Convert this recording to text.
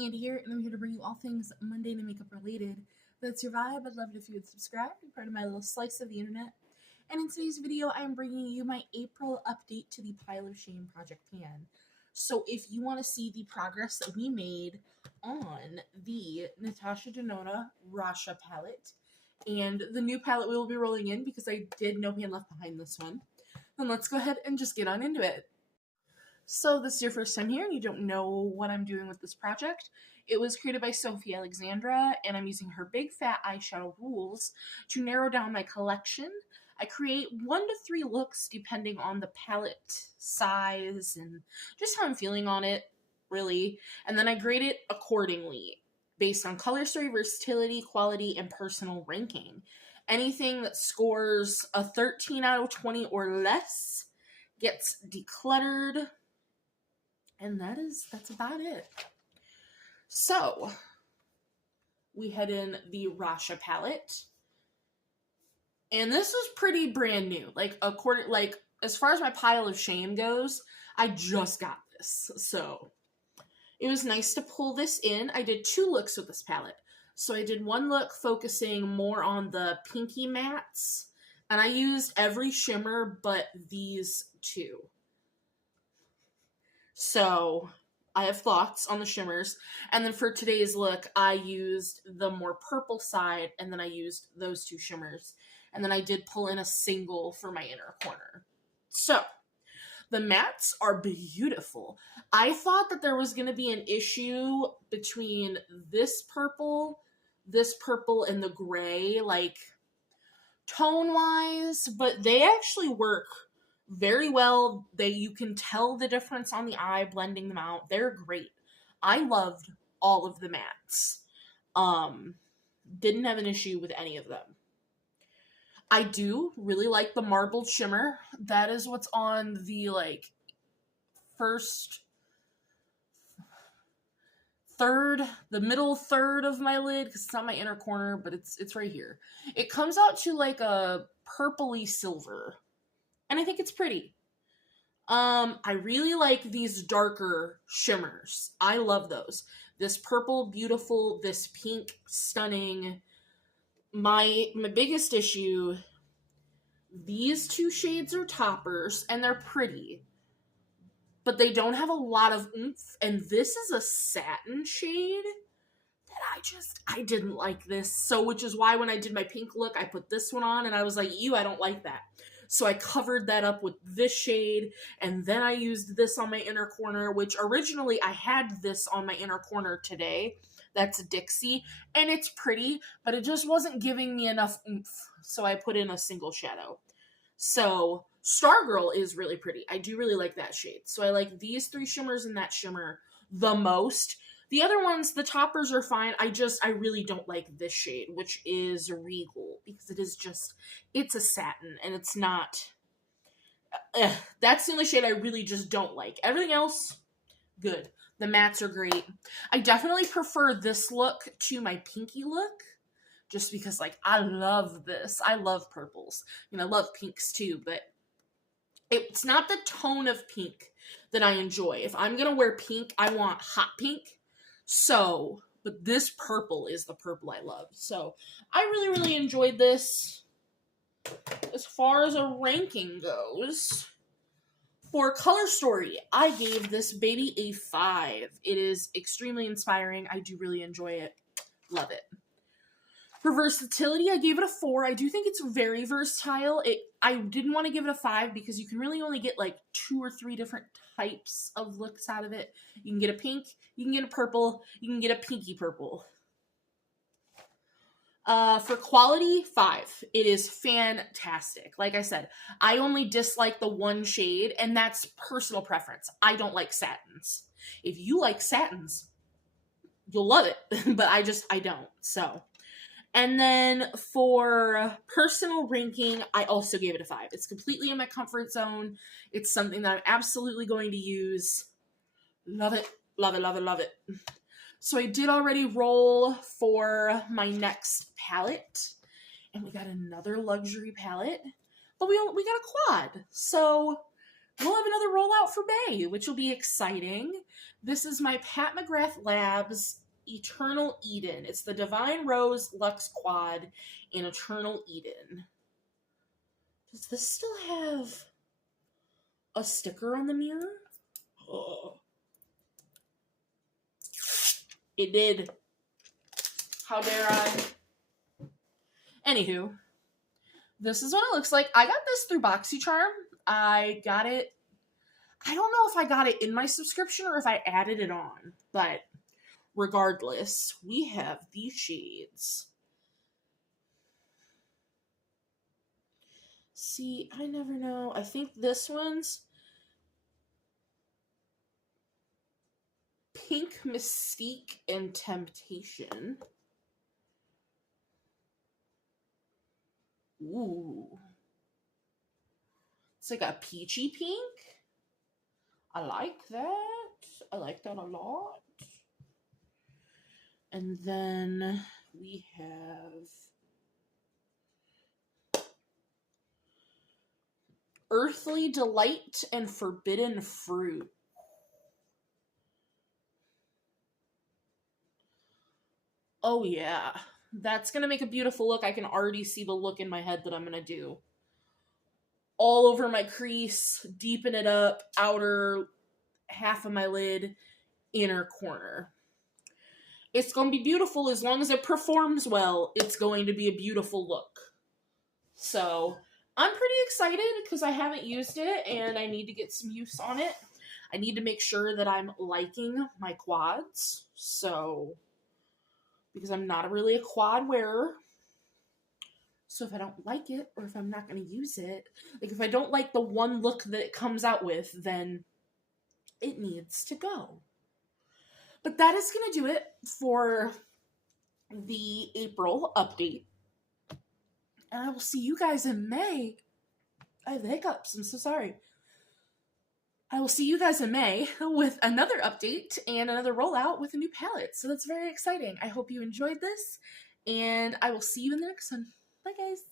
Andy here, and I'm here to bring you all things mundane and makeup related. That's your vibe. I'd love it if you would subscribe, be part of my little slice of the internet. And in today's video, I am bringing you my April update to the Pile of Shame project pan. So if you want to see the progress that we made on the Natasha Denona Roxa palette, and the new palette we will be rolling in because I did no pan left behind this one, then let's go ahead and just get on into it. So this is your first time here and you don't know what I'm doing with this project. It was created by Sophie Alexandra, and I'm using her big fat eyeshadow rules to narrow down my collection. I create 1 to 3 looks depending on the palette size and just how I'm feeling on it, really. And then I grade it accordingly based on color story, versatility, quality, and personal ranking. Anything that scores a 13 out of 20 or less gets decluttered. And that's about it. So, we head in the Roxa palette. And this is pretty brand new. As far as my pile of shame goes, I just got this. So, it was nice to pull this in. I did 2 looks with this palette. So, I did 1 look focusing more on the pinky mattes. And I used every shimmer but these 2. So, I have thoughts on the shimmers. And then for today's look, I used the more purple side, and then I used those 2 shimmers. And then I did pull in a single for my inner corner. So, the mattes are beautiful. I thought that there was going to be an issue between this purple, and the gray, like, tone-wise, but they actually work very well. You can tell the difference on the eye, blending them out. They're great. I loved all of the mattes. Didn't have an issue with any of them. I do really like the marbled shimmer. That is what's on the, the middle third of my lid, because it's not my inner corner, but it's right here. It comes out to like a purpley silver. And I think it's pretty. I really like these darker shimmers. I love those. This purple, beautiful. This pink, stunning. My biggest issue, these 2 shades are toppers, and they're pretty. But they don't have a lot of oomph. And this is a satin shade that I didn't like this. So, which is why when I did my pink look, I put this one on, and I was like, ew, I don't like that. So I covered that up with this shade, and then I used this on my inner corner, which originally I had this on my inner corner today. That's Dixie, and it's pretty, but it just wasn't giving me enough oomph, so I put in a single shadow. So Stargirl is really pretty. I do really like that shade. So I like these 3 shimmers and that shimmer the most. The other ones, the toppers are fine. I really don't like this shade, which is Regal, because it's a satin, and it's not, that's the only shade I really just don't like. Everything else, good. The mattes are great. I definitely prefer this look to my pinky look, just because, I love this. I love purples. I love pinks too, but it's not the tone of pink that I enjoy. If I'm going to wear pink, I want hot pink. So, but this purple is the purple I love. So, I really, really enjoyed this. As far as a ranking goes, for color story, I gave this baby a 5. It is extremely inspiring. I do really enjoy it. Love it. For versatility, I gave it a 4. I do think it's very versatile. I didn't want to give it a 5 because you can really only get 2 or 3 different types of looks out of it. You can get a pink, you can get a purple, you can get a pinky purple. For quality, 5. It is fantastic. Like I said, I only dislike the 1 shade, and that's personal preference. I don't like satins. If you like satins, you'll love it, but I don't. So, and then for personal ranking, I also gave it a 5. It's completely in my comfort zone. It's something that I'm absolutely going to use. Love it, love it, love it, love it. So I did already roll for my next palette, and we got another luxury palette, but we got a quad. So we'll have another rollout for May, which will be exciting. This is my Pat McGrath Labs Eternal Eden. It's the Divine Rose Luxe Quad in Eternal Eden. Does this still have a sticker on the mirror? Oh. It did. How dare I? Anywho, this is what it looks like. I got this through BoxyCharm. I got it. I don't know if I got it in my subscription or if I added it on, but regardless, we have these shades. See, I never know. I think this one's Pink Mystique and Temptation. Ooh. It's like a peachy pink. I like that. I like that a lot. And then we have Earthly Delight and Forbidden Fruit. Oh yeah, that's gonna make a beautiful look. I can already see the look in my head that I'm gonna do. All over my crease, deepen it up, outer half of my lid, inner corner. It's gonna be beautiful as long as it performs well. It's going to be a beautiful look. So I'm pretty excited because I haven't used it and I need to get some use on it. I need to make sure that I'm liking my quads. So, because I'm not really a quad wearer. So if I don't like it or if I'm not going to use it, like if I don't like the one look that it comes out with, then it needs to go. But that is going to do it for the April update. And I will see you guys in May. I have the hiccups. I'm so sorry. I will see you guys in May with another update and another rollout with a new palette. So that's very exciting. I hope you enjoyed this. And I will see you in the next one. Bye, guys.